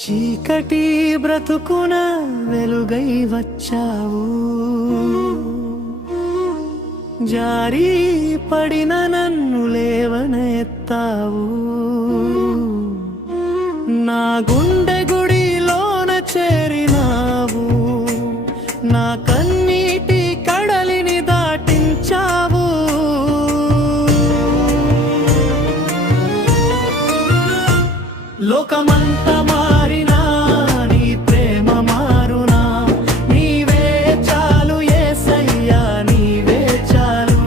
చీకటి బ్రతుకున వెలుగై వచ్చావు, జారి పడిన నన్ను లేవనెత్తావు. నా గుండె గుడిలోన చేరినావు, నా కన్నీటి కడలిని దాటించావు. లోకమంతా మారినా నీ ప్రేమ మారునా, నీవే చాలు యేసయ్యా నీవే చాలు.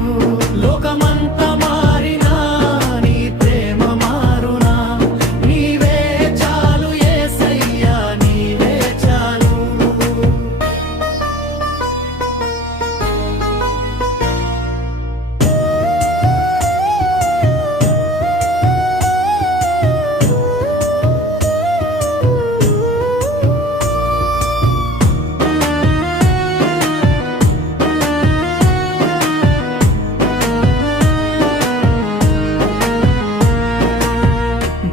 లోకమంతా మారినా నీ ప్రేమ మారునా, నీవే చాలు యేసయ్యా నీవే చాలు.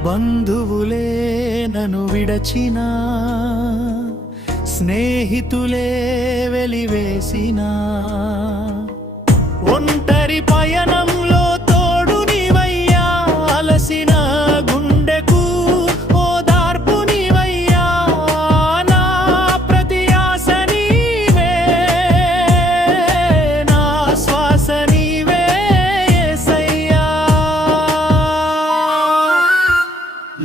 బంధువులే నన్ను విడచినా, స్నేహితులే వెలివేసినా, ఒంటరి పయనంలో తోడు నీవయ్యా. అలసిన గుండెకు ఓదార్పు నీవయ్యా. నా ప్రతి ఆశ నీవే, నా శ్వాస నీవే యేసయ్యా.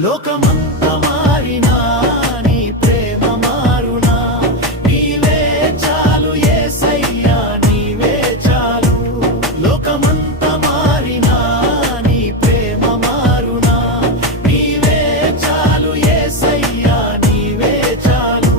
లోకమంతా మారినా నీ ప్రేమ మారునా, నీవే చాలు యేసయ్యా నీవే చాలు. లోకమంతా మారినా నీ ప్రేమ మారునా, నీవే చాలు యేసయ్యా నీవే చాలు.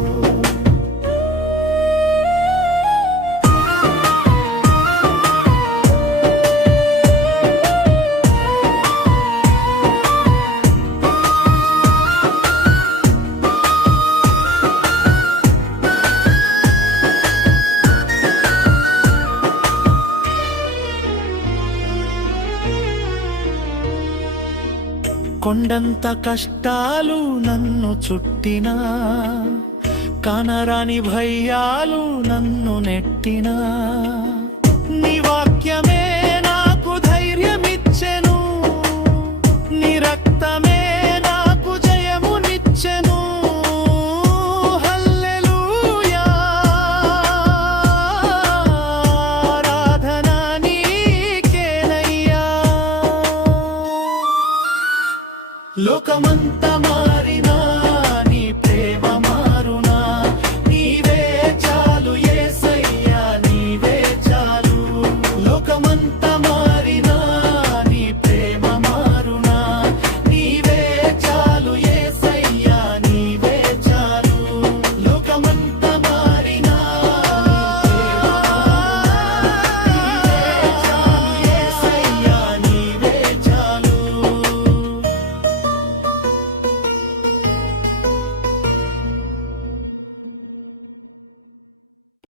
కొండంత కష్టాలు నన్ను చుట్టినా, కానరాని భయాలు నన్ను నెట్టినా, నీ వాక్యమే నాకు ధైర్యమిచ్చెను, నీ రక్తమే నాకు జయమునిచ్చెను. హల్లెలూయా, ఆరాధన నీకేనయ్యా. లోకమంతా మారినా